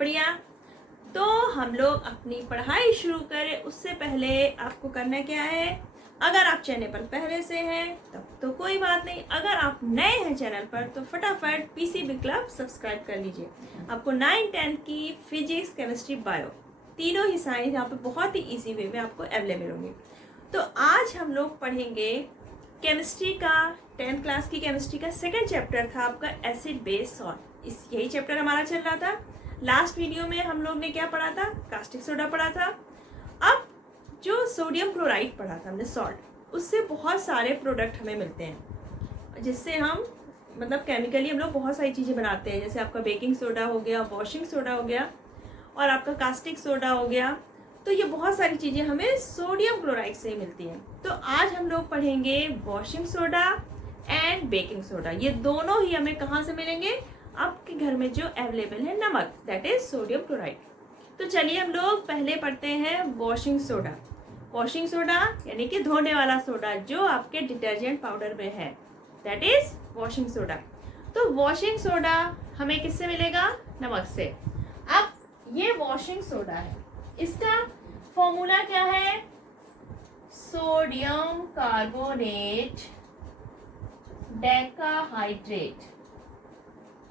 बढ़िया। तो हम लोग अपनी पढ़ाई शुरू करें उससे पहले आपको करना क्या है, अगर आप चैनल पर पहले से हैं तब तो कोई बात नहीं, अगर आप नए हैं चैनल पर तो फटाफट पीसीबी क्लब सब्सक्राइब कर लीजिए। आपको 9th-10th की फिजिक्स, केमिस्ट्री, बायो तीनों ही साइंस यहाँ पे बहुत ही इजी वे में आपको अवेलेबल होंगे। तो आज हम लोग पढ़ेंगे केमिस्ट्री का, 10th क्लास की केमिस्ट्री का सेकंड चैप्टर था आपका एसिड बेस सॉल्ट। यही चैप्टर हमारा चल रहा था। लास्ट वीडियो में हम लोग ने क्या पढ़ा था, कास्टिक सोडा पढ़ा था। अब जो सोडियम क्लोराइड पढ़ा था हमने सॉल्ट, उससे बहुत सारे प्रोडक्ट हमें मिलते हैं जिससे हम मतलब केमिकली हम लोग बहुत सारी चीज़ें बनाते हैं, जैसे आपका बेकिंग सोडा हो गया, वॉशिंग सोडा हो गया और आपका कास्टिक सोडा हो गया। तो ये बहुत सारी चीज़ें हमें सोडियम क्लोराइड से मिलती हैं। तो आज हम लोग पढ़ेंगे washing soda and baking soda. ये दोनों ही हमें कहाँ से मिलेंगे, आपके घर में जो अवेलेबल है नमक, दैट इज सोडियम क्लोराइड। तो चलिए हम लोग पहले पढ़ते हैं वॉशिंग सोडा। वॉशिंग सोडा यानी कि धोने वाला सोडा जो आपके डिटर्जेंट पाउडर में है, दैट इज वॉशिंग सोडा। तो वॉशिंग सोडा हमें किससे मिलेगा, नमक से। अब ये वॉशिंग सोडा है, इसका फॉर्मूला क्या है, सोडियम कार्बोनेट डेकाहाइड्रेट।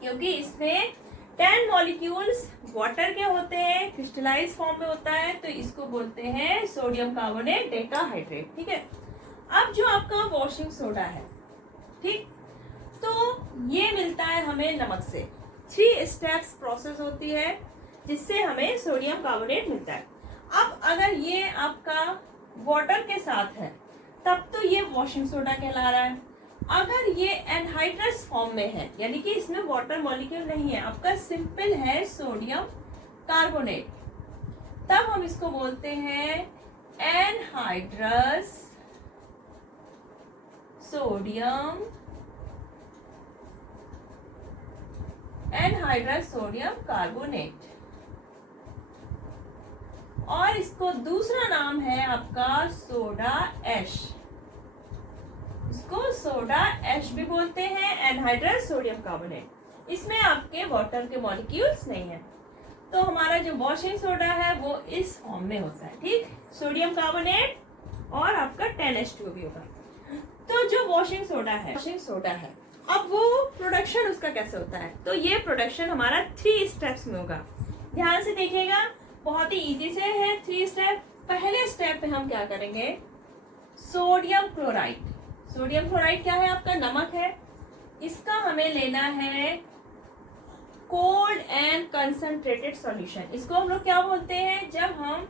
क्योंकि इसमें 10 मॉलिक्यूल्स वाटर के होते हैं, क्रिस्टलाइज फॉर्म में होता है, तो इसको बोलते हैं सोडियम कार्बोनेट डेकाहाइड्रेट। ठीक है। अब जो आपका वॉशिंग सोडा है, ठीक, तो ये मिलता है हमें नमक से। 3 स्टेप्स प्रोसेस होती है जिससे हमें सोडियम कार्बोनेट मिलता है। अब अगर ये आपका वाटर के साथ है तब तो ये वॉशिंग सोडा कहला रहा है। अगर ये एनहाइड्रस फॉर्म में है, यानी कि इसमें वाटर मॉलिक्यूल नहीं है, आपका सिंपल है सोडियम कार्बोनेट, तब हम इसको बोलते हैं anhydrous sodium, anhydrous sodium carbonate. और इसको दूसरा नाम है आपका सोडा ऐश, इसको सोडा ऐश भी बोलते हैं, एनहाइड्रस सोडियम कार्बोनेट। इसमें आपके वाटर के मॉलिक्यूल्स नहीं है। तो हमारा जो वॉशिंग सोडा है वो इस फॉर्म में होता है, ठीक, सोडियम कार्बोनेट और आपका 10H2O भी होगा। तो जो वॉशिंग सोडा है, अब वो प्रोडक्शन उसका कैसे होता है, तो ये प्रोडक्शन हमारा 3 स्टेप्स में होगा। ध्यान से देखिएगा, बहुत ही इजी से है 3 स्टेप। पहले स्टेप पे हम क्या करेंगे, सोडियम क्लोराइड। सोडियम क्लोराइड क्या है, आपका नमक है, इसका हमें लेना है कोल्ड एंड कंसंट्रेटेड सॉल्यूशन। इसको हम लोग क्या बोलते हैं, जब हम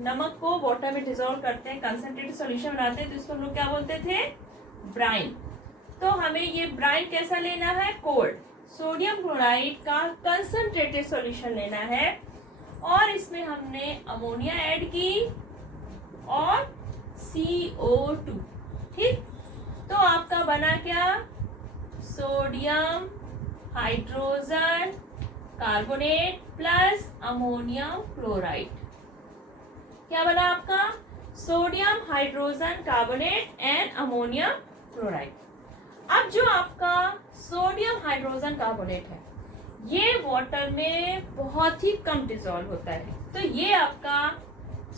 नमक को वाटर में डिसॉल्व करते हैं, कंसंट्रेटेड सॉल्यूशन बनाते हैं, तो इसको हम लोग क्या बोलते थे, ब्राइन। तो हमें ये ब्राइन कैसा लेना है, कोल्ड। सोडियम क्लोराइड का कंसंट्रेटेड सॉल्यूशन लेना है और इसमें हमने अमोनिया ऐड की और CO2, ठीक। तो आपका बना क्या, sodium hydrogen carbonate plus ammonium chloride. क्या बना आपका, sodium hydrogen carbonate and ammonium chloride. अब जो आपका सोडियम हाइड्रोजन कार्बोनेट है, ये वाटर में बहुत ही कम डिसॉल्व होता है, तो ये आपका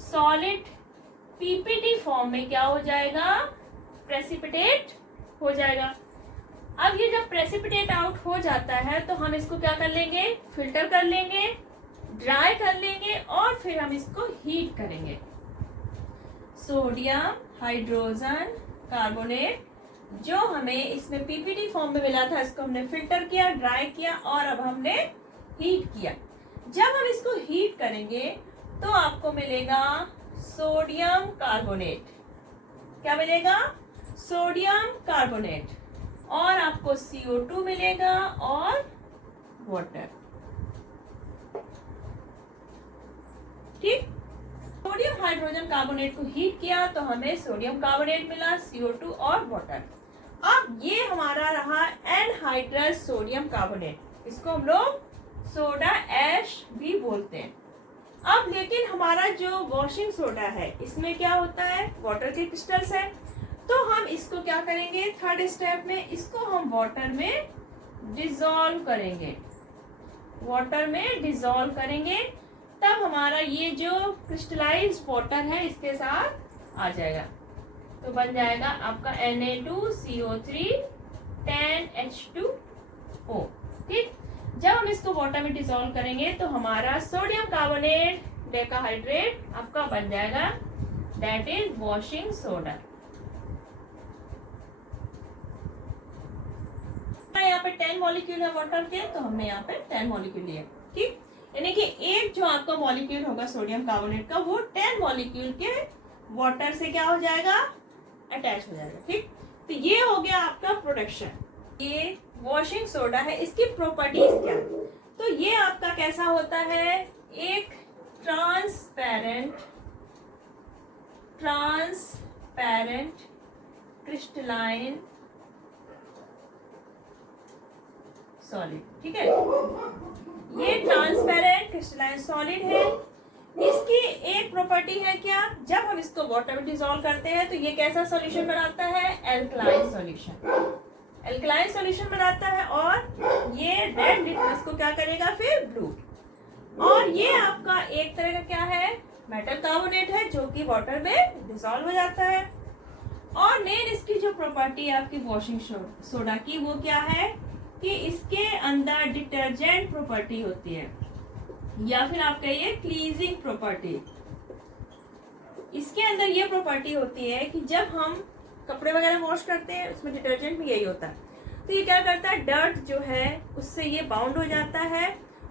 सॉलिड पीपीटी फॉर्म में क्या हो जाएगा, प्रेसिपिटेट हो जाएगा। अब ये जब प्रेसिपिटेट आउट हो जाता है तो हम इसको क्या कर लेंगे, फिल्टर कर लेंगे, ड्राई कर लेंगे और फिर हम इसको हीट करेंगे। सोडियम हाइड्रोजन कार्बोनेट जो हमें इसमें पीपीटी फॉर्म में मिला था, इसको हमने फिल्टर किया, ड्राई किया और अब हमने हीट किया। जब हम इसको हीट करेंगे तो आपको मिलेगा सोडियम कार्बोनेट। क्या मिलेगा, सोडियम कार्बोनेट, और आपको CO2 मिलेगा और वाटर, ठीक। सोडियम हाइड्रोजन कार्बोनेट को हीट किया तो हमें सोडियम कार्बोनेट मिला, CO2 और वाटर। अब ये हमारा रहा एनहाइड्रस सोडियम कार्बोनेट, इसको हम लोग सोडा ऐश भी बोलते हैं। अब लेकिन हमारा जो वॉशिंग सोडा है, इसमें क्या होता है, वाटर के क्रिस्टल्स है, तो हम इसको क्या करेंगे, 3rd स्टेप में इसको हम वाटर में डिसॉल्व करेंगे। वाटर में डिसॉल्व करेंगे, तब हमारा ये जो क्रिस्टलाइज्ड वाटर है इसके साथ आ जाएगा। तो बन जाएगा आपका Na2CO3 10H2O। ठीक, जब हम इसको वाटर में डिसॉल्व करेंगे तो हमारा सोडियम कार्बोनेट डेकाहाइड्रेट आपका बन जाएगा, दैट इज वॉशिंग सोडा। यहाँ पे 10 मॉलिक्यूल है वाटर के, तो हमने यहाँ पे 10 मॉलिक्यूल लिए। ठीक, यानी कि एक जो आपका मॉलिक्यूल होगा सोडियम कार्बोनेट का, वो 10 मॉलिक्यूल के वाटर से क्या हो जाएगा, अटैच हो जाएगा। ठीक, तो ये हो गया आपका प्रोडक्शन। ये वॉशिंग सोडा है, इसकी प्रॉपर्टीज क्या है? तो ये आपका कैसा होता है, एक ट्रांसपेरेंट क्रिस्टलाइन सॉलिड। ठीक है, ये ट्रांसपेरेंट क्रिस्टलाइन सॉलिड है। इसकी एक प्रॉपर्टी है क्या, जब हम इसको वाटर में डिसॉल्व करते हैं तो ये कैसा सॉल्यूशन बनाता है, एल्कलाइन सॉल्यूशन बनाता है, और ये रेड लिटमस को क्या करेगा, फिर ब्लू। और ये आपका एक तरह का क्या है, मेटल कार्बोनेट है, जो कि वाटर में डिसॉल्व हो जाता है। और मेन इसकी जो प्रॉपर्टी है आपकी वॉशिंग सोडा की, वो क्या है कि इसके अंदर डिटर्जेंट प्रॉपर्टी होती है, या फिर आप कहिए क्लीजिंग प्रॉपर्टी। इसके अंदर ये प्रॉपर्टी होती है कि जब हम कपड़े वगैरह वॉश करते हैं, उसमें डिटर्जेंट भी यही होता है, तो ये क्या करता है, डर्ट जो है उससे ये बाउंड हो जाता है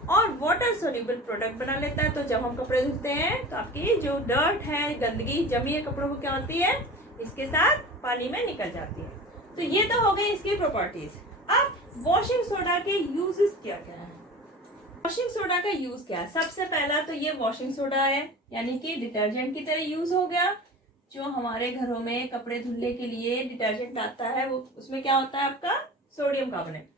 और वाटर सोल्यूबल प्रोडक्ट बना लेता है। तो जब हम कपड़े धुलते हैं तो आपकी जो डर्ट है, गंदगी जमी है कपड़ों को, क्या होती है, इसके साथ पानी में निकल जाती है। तो ये तो हो गई इसकी प्रॉपर्टीज। अब वॉशिंग सोडा के यूजेस क्या क्या है? वॉशिंग सोडा का यूज क्या है? सबसे पहला तो ये वॉशिंग सोडा है, यानी कि डिटर्जेंट की तरह यूज हो गया। जो हमारे घरों में कपड़े धुलने के लिए डिटर्जेंट आता है, वो उसमें क्या होता है आपका, सोडियम कार्बोनेट।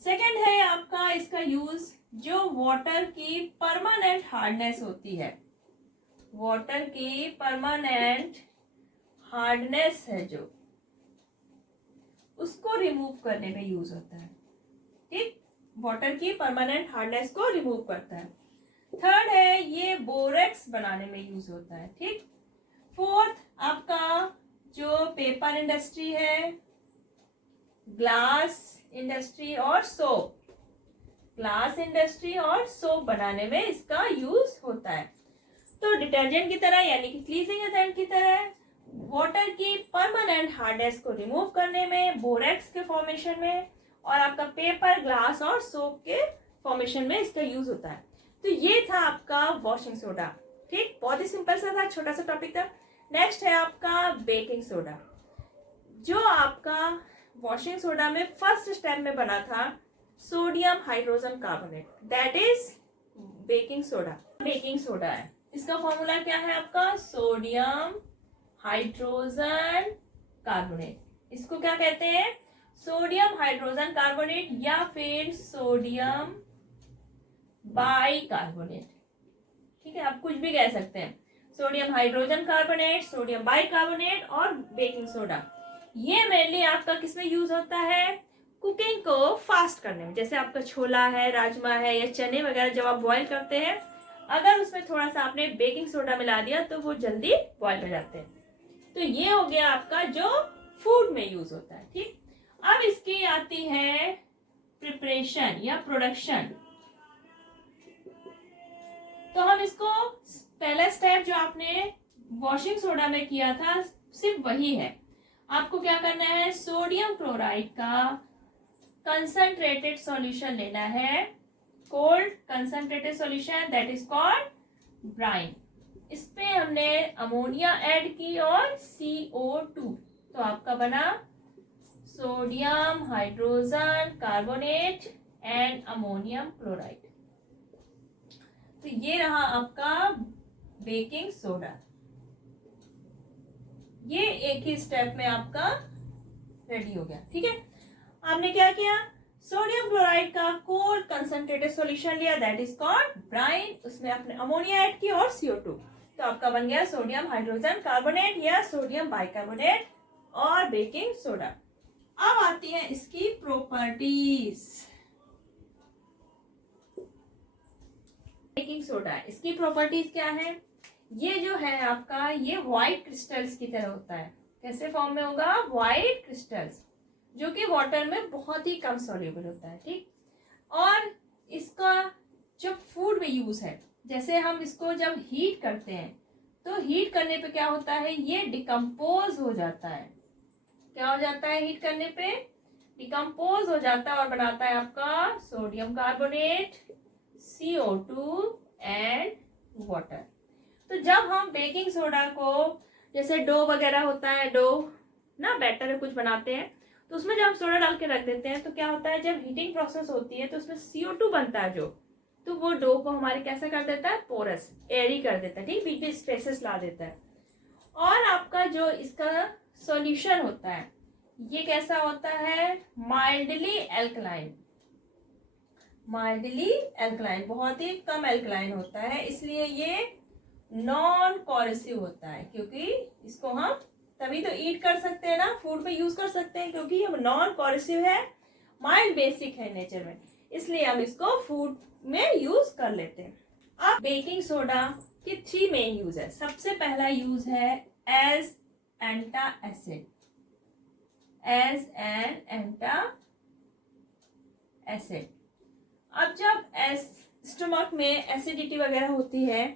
सेकेंड है आपका इसका यूज, जो वाटर की परमानेंट हार्डनेस होती है, वाटर की परमानेंट हार्डनेस है जो, उसको रिमूव करने में यूज होता है। ठीक, वाटर की परमानेंट हार्डनेस को रिमूव करता है। थर्ड है ये बोरेक्स बनाने में यूज होता है। ठीक, फोर्थ आपका जो पेपर इंडस्ट्री है, ग्लास इंडस्ट्री और सोप, ग्लास इंडस्ट्री और सोप बनाने में इसका यूज होता है। तो डिटर्जेंट की तरह, यानी कि क्लीजिंग एजेंट की तरह, वाटर की परमानेंट हार्डनेस को रिमूव करने में, बोरेक्स के फॉर्मेशन में, और आपका पेपर, ग्लास और सोप के फॉर्मेशन में इसका यूज होता है। तो ये था आपका वॉशिंग सोडा। ठीक, बहुत ही सिंपल सा था, छोटा सा टॉपिक था। नेक्स्ट है आपका बेकिंग सोडा, जो आपका वॉशिंग सोडा में फर्स्ट स्टेप में बना था, sodium hydrogen carbonate, that is baking soda. Baking soda है, इसका फॉर्मूला क्या है आपका, सोडियम हाइड्रोजन कार्बोनेट। इसको क्या कहते हैं, सोडियम हाइड्रोजन कार्बोनेट, या फिर सोडियम बाइकार्बोनेट। ठीक है, आप कुछ भी कह सकते हैं, sodium hydrogen carbonate, sodium bicarbonate और बेकिंग सोडा। ये मेनली आपका किसमें यूज होता है, कुकिंग को फास्ट करने में। जैसे आपका छोला है, राजमा है या चने वगैरह जब आप बॉईल करते हैं, अगर उसमें थोड़ा सा आपने बेकिंग सोडा मिला दिया तो वो जल्दी बॉईल हो जाते हैं। तो ये हो गया आपका जो फूड में यूज होता है। ठीक, अब इसकी आती है प्रिपरेशन या प्रोडक्शन। तो हम इसको पहला स्टेप जो आपने वॉशिंग सोडा में किया था, सिर्फ वही है। आपको क्या करना है, सोडियम क्लोराइड का कंसंट्रेटेड सॉल्यूशन लेना है, cold concentrated solution, that is called brine. इस पे हमने अमोनिया ऐड की और CO2, तो आपका बना sodium hydrogen carbonate and ammonium chloride. तो ये रहा आपका बेकिंग सोडा। ये एक ही स्टेप में आपका रेडी हो गया। ठीक है, आपने क्या किया, सोडियम क्लोराइड का कोल्ड कंसंट्रेटेड सॉल्यूशन लिया, दैट इज कॉल्ड ब्राइन। उसमें आपने अमोनिया ऐड की और CO2, तो आपका बन गया सोडियम हाइड्रोजन कार्बोनेट या सोडियम बाइकार्बोनेट और बेकिंग सोडा। अब आती है इसकी प्रॉपर्टीज। बेकिंग सोडा, इसकी प्रॉपर्टीज क्या है? ये जो है आपका, ये व्हाइट क्रिस्टल्स की तरह होता है। कैसे फॉर्म में होगा? व्हाइट क्रिस्टल्स, जो कि वाटर में बहुत ही कम सॉल्युबल होता है, ठीक। और इसका जब फूड में यूज है, जैसे हम इसको जब हीट करते हैं तो हीट करने पे क्या होता है, ये डिकम्पोज हो जाता है। क्या हो जाता है हीट करने पे? डिकम्पोज हो जाता है और बनाता है आपका sodium carbonate, CO2 and water. तो जब हम बेकिंग सोडा को, जैसे डो वगैरह होता है, डो ना बैटर कुछ बनाते हैं, तो उसमें जब हम सोडा डाल के रख देते हैं तो क्या होता है, जब हीटिंग प्रोसेस होती है तो उसमें CO2 बनता है जो, तो वो डो को हमारे कैसा कर देता है, पोरस, एयरी कर देता है, ठीक, बीच में स्पेसेस ला देता है। और आपका जो इसका सॉल्यूशन होता है ये कैसा होता है, माइल्डली एल्कलाइन। माइल्डली एल्कलाइन, बहुत ही कम एल्कलाइन होता है, इसलिए ये नॉन कॉरेसिव होता है, क्योंकि इसको हम तभी तो ईट कर सकते हैं ना, फूड में यूज कर सकते हैं, क्योंकि ये नॉन कॉरेसिव है, माइल्ड बेसिक है नेचर में, इसलिए हम इसको फूड में यूज कर लेते हैं। अब बेकिंग सोडा की 3 मेन यूज है। सबसे पहला यूज है as antacid, as an antacid. अब जब स्टमक में एसिडिटी वगैरह होती है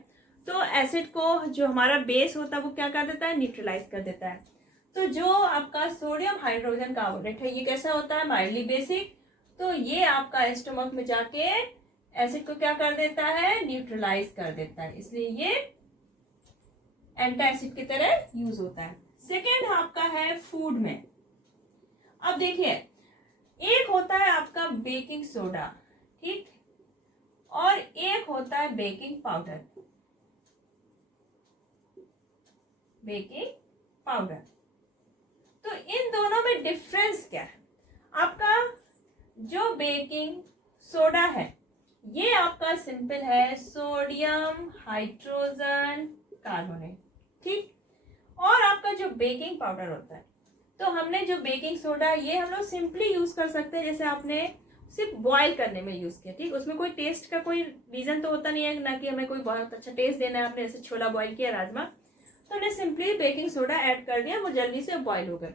तो एसिड को जो हमारा बेस होता है वो क्या कर देता है, न्यूट्रलाइज कर देता है। तो जो आपका सोडियम हाइड्रोजन कार्बोनेट है ये कैसा होता है, माइल्डली बेसिक, तो ये आपका स्टमक में जाके एसिड को क्या कर देता है, न्यूट्रलाइज कर देता है, इसलिए ये एंटा एसिड की तरह यूज होता है। सेकेंड आपका है फूड में। अब देखिए, एक होता है आपका बेकिंग सोडा, ठीक, और एक होता है बेकिंग पाउडर। बेकिंग पाउडर, तो इन दोनों में डिफरेंस क्या है? आपका जो बेकिंग सोडा है ये आपका सिंपल है सोडियम हाइड्रोजन कार्बोनेट, ठीक। और आपका जो बेकिंग पाउडर होता है, तो हमने जो बेकिंग सोडा ये हम लोग सिंपली यूज कर सकते हैं, जैसे आपने सिर्फ बॉईल करने में यूज किया, ठीक, उसमें कोई टेस्ट का कोई रीजन तो होता नहीं है ना, कि हमें कोई बहुत अच्छा टेस्ट देना है, आपने जैसे छोला बॉईल किया, राजमा, तो हमने सिंपली बेकिंग सोडा ऐड कर दिया, वो जल्दी से बॉईल हो गए।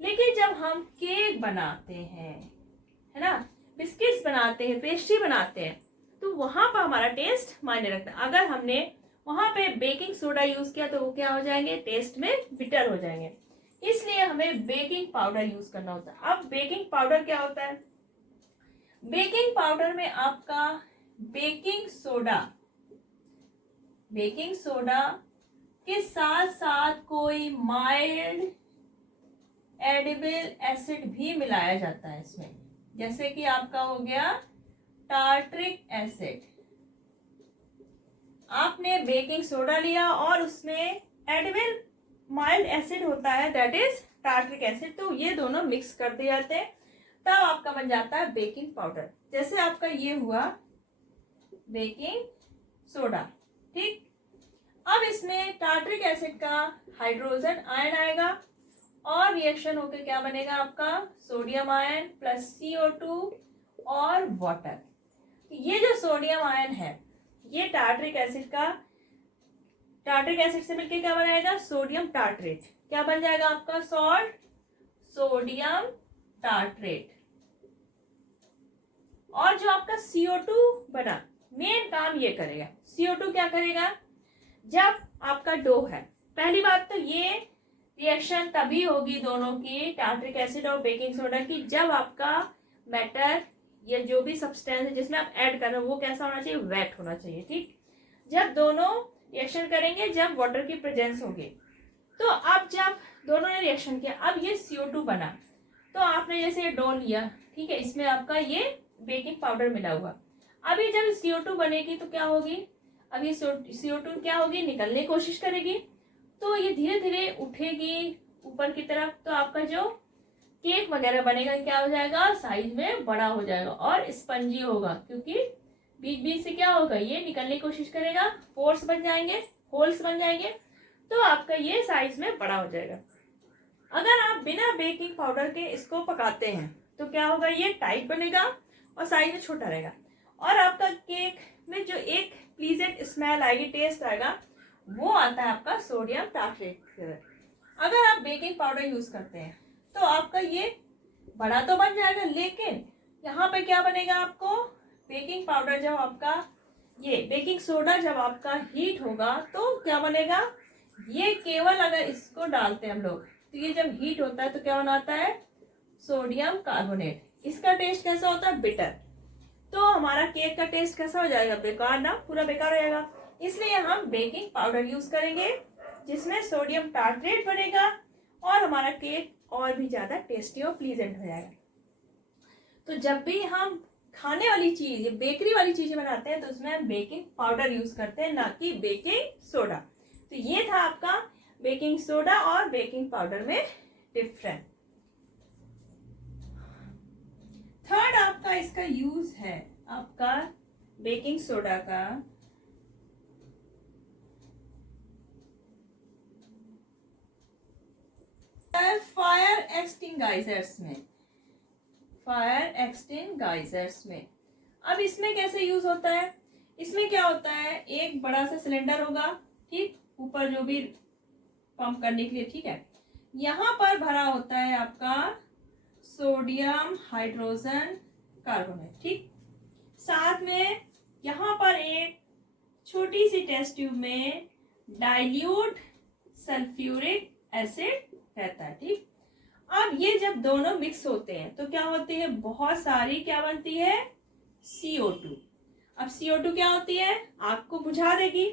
लेकिन जब हम केक बनाते हैं, है ना, बिस्किट्स बनाते हैं, पेस्ट्री बनाते हैं, तो वहां पर हमारा टेस्ट मायने रखता है। अगर हमने वहां पे बेकिंग सोडा यूज किया तो वो क्या हो जाएंगे, टेस्ट में बिटर हो जाएंगे, इसलिए हमें बेकिंग पाउडर यूज करना होता है। अब बेकिंग पाउडर क्या होता है? बेकिंग पाउडर में आपका बेकिंग सोडा के साथ साथ कोई माइल्ड एडिबल एसिड भी मिलाया जाता है इसमें, जैसे कि आपका हो गया टार्ट्रिक एसिड। आपने बेकिंग सोडा लिया और उसमें एडिबल माइल्ड एसिड होता है, दैट इज टार्ट्रिक एसिड, तो ये दोनों मिक्स कर दिए जाते हैं, तब आपका बन जाता है बेकिंग पाउडर। जैसे आपका ये हुआ बेकिंग सोडा, ठीक। अब इसमें टार्ट्रिक एसिड का हाइड्रोजन आयन आएगा और रिएक्शन होकर क्या बनेगा आपका, सोडियम आयन प्लस CO2 और वाटर। ये जो सोडियम आयन है ये टार्ट्रिक एसिड से मिलकर क्या बनाएगा, सोडियम टार्ट्रेट। क्या बन जाएगा आपका सॉल्ट, सोडियम टार्ट्रेट। और जो आपका CO2 बना, मेन काम ये करेगा। CO2 क्या करेगा, जब आपका डो है, पहली बात तो ये रिएक्शन तभी होगी दोनों की, टार्ट्रिक एसिड और बेकिंग सोडा की, जब आपका मैटर या जो भी सब्सटेंस है जिसमें आप ऐड कर रहे हो वो कैसा होना चाहिए, वेट होना चाहिए, ठीक। जब दोनों रिएक्शन करेंगे, जब वाटर की प्रेजेंस होगी, तो अब जब दोनों ने रिएक्शन किया, अब ये CO2 बना, तो आपने जैसे ये डो लिया, ठीक है, इसमें आपका ये बेकिंग पाउडर मिला हुआ। अभी जब CO2 बनेगी तो क्या होगी, अब ये CO2 क्या होगी, निकलने की कोशिश करेगी, तो ये धीरे धीरे उठेगी ऊपर की तरफ, तो आपका जो केक वगैरह बनेगा क्या हो जाएगा, साइज में बड़ा हो जाएगा और स्पंजी होगा, क्योंकि बीच बीच से क्या होगा, ये निकलने की कोशिश करेगा, पोर्स बन जाएंगे, होल्स बन जाएंगे, तो आपका ये साइज में बड़ा हो जाएगा। अगर आप बिना बेकिंग पाउडर के इसको पकाते हैं तो क्या होगा, ये टाइट बनेगा और साइज में छोटा रहेगा। और आपका केक में जो एक प्लीजेंट स्मेल आएगी, टेस्ट आएगा, वो आता है आपका सोडियम टार्ट्रेट। अगर आप बेकिंग पाउडर यूज करते हैं तो आपका ये बड़ा तो बन जाएगा, लेकिन यहाँ पे क्या बनेगा, आपको बेकिंग पाउडर जब आपका ये बेकिंग सोडा जब आपका हीट होगा तो क्या बनेगा, ये केवल अगर इसको डालते हैं हम लोग तो ये जब हीट होता है तो क्या बनाता है, सोडियम कार्बोनेट। इसका टेस्ट कैसा होता है, बिटर। तो हमारा केक का टेस्ट कैसा हो जाएगा, बेकार ना, पूरा बेकार हो जाएगा। इसलिए हम बेकिंग पाउडर यूज करेंगे जिसमें सोडियम टार्ट्रेट बनेगा और हमारा केक और भी ज्यादा टेस्टी और प्लीजेंट हो जाएगा। तो जब भी हम खाने वाली चीज, बेकरी वाली चीजें बनाते हैं तो उसमें हम बेकिंग पाउडर यूज करते हैं, ना कि बेकिंग सोडा। तो ये था आपका बेकिंग सोडा और बेकिंग पाउडर में डिफरेंस। थर्ड आपका इसका यूज है आपका बेकिंग सोडा का फायर एक्सटिंगाइजर्स में। फायर एक्सटिंगाइजर्स में अब इसमें कैसे यूज होता है, इसमें क्या होता है, एक बड़ा सा सिलेंडर होगा, ठीक, ऊपर जो भी पंप करने के लिए, ठीक है, यहाँ पर भरा होता है आपका सोडियम हाइड्रोजन कार्बोनेट, ठीक, साथ में यहाँ पर एक छोटी सी टेस्ट ट्यूब में डाइल्यूट सल्फ्यूरिक एसिड रहता है, ठीक। अब ये जब दोनों मिक्स होते हैं तो क्या होती है, बहुत सारी क्या बनती है, CO2। अब CO2 क्या होती है, आग को बुझा देगी।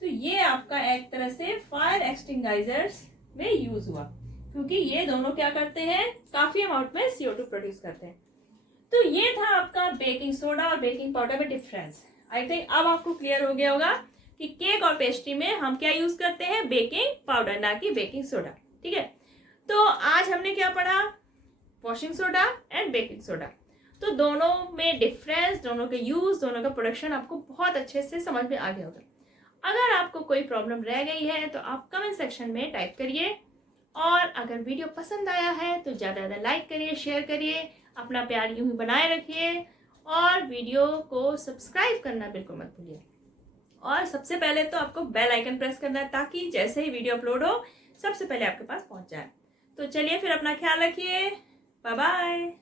तो ये आपका एक तरह से फायर एक्सटिंगाइजर्स में यूज हुआ, क्योंकि ये दोनों क्या करते हैं, काफी अमाउंट में CO2 प्रोड्यूस करते हैं। तो ये था आपका बेकिंग सोडा और बेकिंग पाउडर में डिफरेंस। आई थिंक अब आपको क्लियर हो गया होगा कि केक और पेस्ट्री में हम क्या यूज करते हैं, बेकिंग पाउडर, ना कि बेकिंग सोडा, ठीक है। तो आज हमने क्या पढ़ा, washing soda and baking soda. तो दोनों में डिफरेंस, दोनों के यूज, दोनों का प्रोडक्शन आपको बहुत अच्छे से समझ में आ गया होगा। अगर आपको कोई प्रॉब्लम रह गई है तो आप कमेंट सेक्शन में टाइप करिए, और अगर वीडियो पसंद आया है तो ज़्यादा से ज़्यादा लाइक करिए, शेयर करिए, अपना प्यार यूं ही बनाए रखिए, और वीडियो को सब्सक्राइब करना बिल्कुल मत भूलिए। और सबसे पहले तो आपको बेल आइकन प्रेस करना है, ताकि जैसे ही वीडियो अपलोड हो सबसे पहले आपके पास पहुंच जाए। तो चलिए फिर अपना ख्याल रखिए, बाय बाय।